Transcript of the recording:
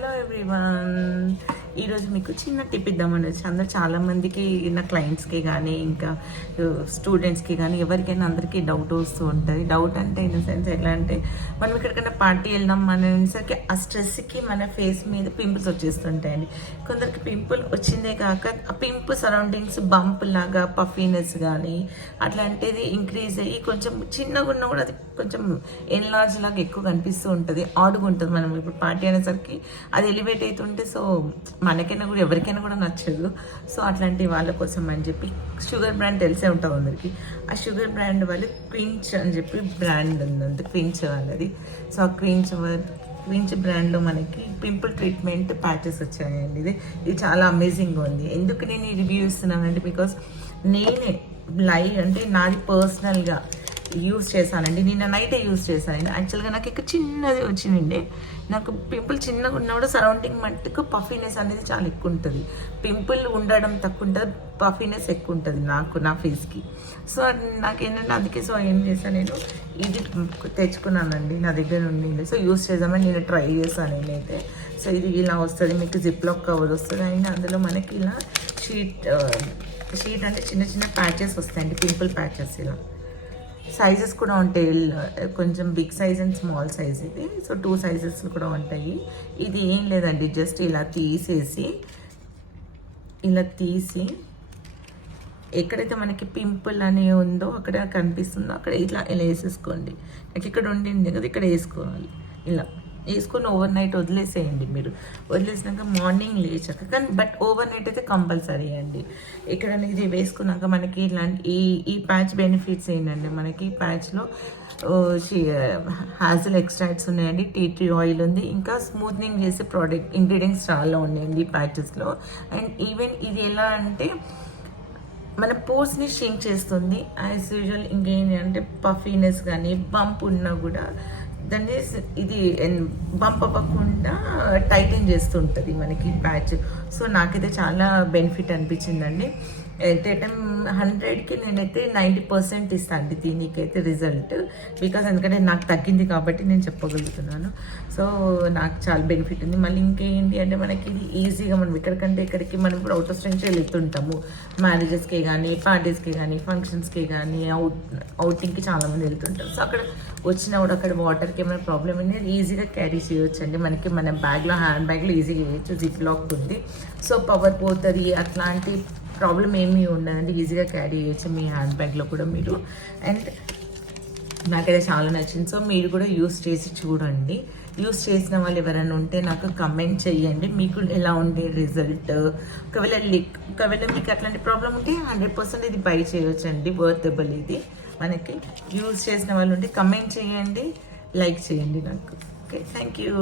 Hello everyone, ఈరోజు మీకు చిన్న టిప్ ఇద్దామని వచ్చి అందరూ చాలామందికి నా క్లయింట్స్కి కానీ ఇంకా స్టూడెంట్స్కి కానీ ఎవరికైనా అందరికీ డౌట్ వస్తూ ఉంటుంది. డౌట్ అంటే ఇన్ సెన్స్ ఎట్లా అంటే మనం ఎక్కడికైనా పార్టీ వెళ్దాం అనేసరికి ఆ స్ట్రెస్కి మన ఫేస్ మీద పింపుల్స్ వచ్చేస్తుంటాయండి. కొందరికి పింపుల్ వచ్చిందే కాక ఆ పింపుల్ సరౌండింగ్స్ బంప్ లాగా పఫీనెస్ కానీ అట్లాంటిది ఇంక్రీజ్ అయ్యి కొంచెం చిన్నగా ఉన్నా కూడా అది కొంచెం ఎన్లార్జ్ లాగా ఎక్కువ కనిపిస్తూ ఉంటుంది, ఆడుగా ఉంటుంది. మనం ఇప్పుడు పార్టీ అనేసరికి అది ఎలివేట్ అవుతుంటే సో మనకైనా కూడా ఎవరికైనా కూడా నచ్చదు. సో అట్లాంటి వాళ్ళ కోసం అని చెప్పి షుగర్ బ్రాండ్ తెలిసే ఉంటుంది అందరికి. ఆ షుగర్ బ్రాండ్ వాళ్ళు క్వించ్ అని చెప్పి బ్రాండ్ ఉంది, క్వించ్ వాళ్ళది. సో ఆ క్వించ్ బ్రాండ్లో మనకి పింపుల్ ట్రీట్మెంట్ ప్యాచెస్ వచ్చాయండి. ఇది చాలా అమేజింగ్గా ఉంది. ఎందుకు నేను ఈ రివ్యూ ఇస్తున్నానంటే బికాస్ నేనే అంటే నాది పర్సనల్గా యూస్ చేశానండి. నిన్న నైటే యూస్ చేశానండి. యాక్చువల్గా నాకు ఇక్కడ చిన్నది వచ్చిందండి. నాకు పింపుల్ చిన్నగా ఉన్నా కూడా సరౌండింగ్ మట్టుకు పఫీనెస్ అనేది చాలా ఎక్కువ ఉంటుంది. పింపుల్ ఉండడం తక్కువ ఉంటుంది, పఫీనెస్ ఎక్కువ ఉంటుంది నా ఫేస్కి. సో నాకేంటంటే అందుకే సో ఏం చేశాను, నేను ఇది తెచ్చుకున్నానండి నా దగ్గర నుండి. సో యూస్ చేద్దామని నేను ట్రై చేశాను నేనైతే. సో ఇది ఇలా వస్తుంది, మీకు జిప్లాక్ కవర్ వస్తుంది. అండ్ అందులో మనకి ఇలా షీట్ అంటే చిన్న చిన్న ప్యాచెస్ వస్తాయండి, పింపుల్ ప్యాచెస్. ఇలా సైజెస్ కూడా ఉంటాయి, కొంచెం big size and small size ఇది. సో 2 సైజెస్ కూడా ఉంటాయి. ఇది ఏం లేదండి, జస్ట్ ఇలా తీసి ఎక్కడైతే మనకి పింపుల్ అని ఉందో అక్కడ కనిపిస్తుందో అక్కడ ఇలా వేసేసుకోండి. నాకు ఇక్కడ ఉండింది కదా, ఇక్కడ వేసుకోవాలి. ఇలా వేసుకొని ఓవర్ నైట్ వదిలేసేయండి. మీరు వదిలేసినాక మార్నింగ్ లేచాక కానీ బట్ ఓవర్ నైట్ అయితే కంపల్సరీ అండి. ఇక్కడ ఇది వేసుకున్నాక మనకి ఇలాంటి ఈ ప్యాచ్ బెనిఫిట్స్ ఏంటంటే మనకి ఈ ప్యాచ్లో హాజిల్ ఎక్స్ట్రాక్ట్స్ ఉన్నాయండి, టీ ట్రీ ఆయిల్ ఉంది, ఇంకా స్మూత్నింగ్ చేసే ప్రోడక్ట్ ఇంగ్రీడియంట్స్ చాలా ఉన్నాయండి ఈ ప్యాచెస్లో. అండ్ ఈవెన్ ఇది ఎలా అంటే మన పోర్స్ని షింక్ చేస్తుంది యాజ్ యూజువల్. ఇంకేంటి అంటే పఫీనెస్ కానీ బంప్ ఉన్నా కూడా దాన్ని ఇది బంప్ అవ్వకుండా టైటన్ చేస్తుంటుంది మనకి ప్యాచ్. సో నాకైతే చాలా బెనిఫిట్ అనిపించిందండి. అయితే 100కి నేనైతే 90% ఇస్తాను అండి దీనికైతే రిజల్ట్. బికాస్ ఎందుకంటే నాకు తగ్గింది కాబట్టి నేను చెప్పగలుగుతున్నాను. సో నాకు చాలా బెనిఫిట్ ఉంది. మళ్ళీ ఇంకేంటి అంటే మనకి ఇది ఈజీగా మనం ఎక్కడికంటే ఇక్కడికి మనం ఇప్పుడు అవుట్ ఆఫ్ స్టేషన్ వెళ్తుంటాము, మ్యారేజెస్కి కానీ పార్టీస్కి కానీ ఫంక్షన్స్కి కానీ అవుటింగ్కి చాలామంది వెళ్తుంటారు. సో అక్కడ వచ్చినా కూడా అక్కడ వాటర్కి ఏమైనా ప్రాబ్లమ్ అనేది ఈజీగా క్యారీ చేయొచ్చు అండి. మనకి మన బ్యాగ్లో హ్యాండ్ బ్యాగ్లో ఈజీగా చేయొచ్చు, జిప్ లాక్ ఉంది. సో పవర్ పోతుంది అట్లాంటి ప్రాబ్లం ఏమీ ఉండదండి, ఈజీగా క్యారీ చేయొచ్చు మీ హ్యాండ్ బ్యాగ్లో కూడా మీరు. అండ్ నాకైతే చాలా నచ్చింది. సో మీరు కూడా యూస్ చేసి చూడండి. యూస్ చేసిన వాళ్ళు ఎవరైనా ఉంటే నాకు కమెంట్ చేయండి మీకు ఎలా ఉండే రిజల్ట్. ఒకవేళ మీకు అట్లాంటి ప్రాబ్లం ఉంటే 100% ఇది బై చేయొచ్చు అండి, వర్తబుల్. ఇది మనకి యూస్ చేసిన వాళ్ళు ఉంటే కమెంట్ చేయండి, లైక్ చేయండి నాకు. Okay, thank you.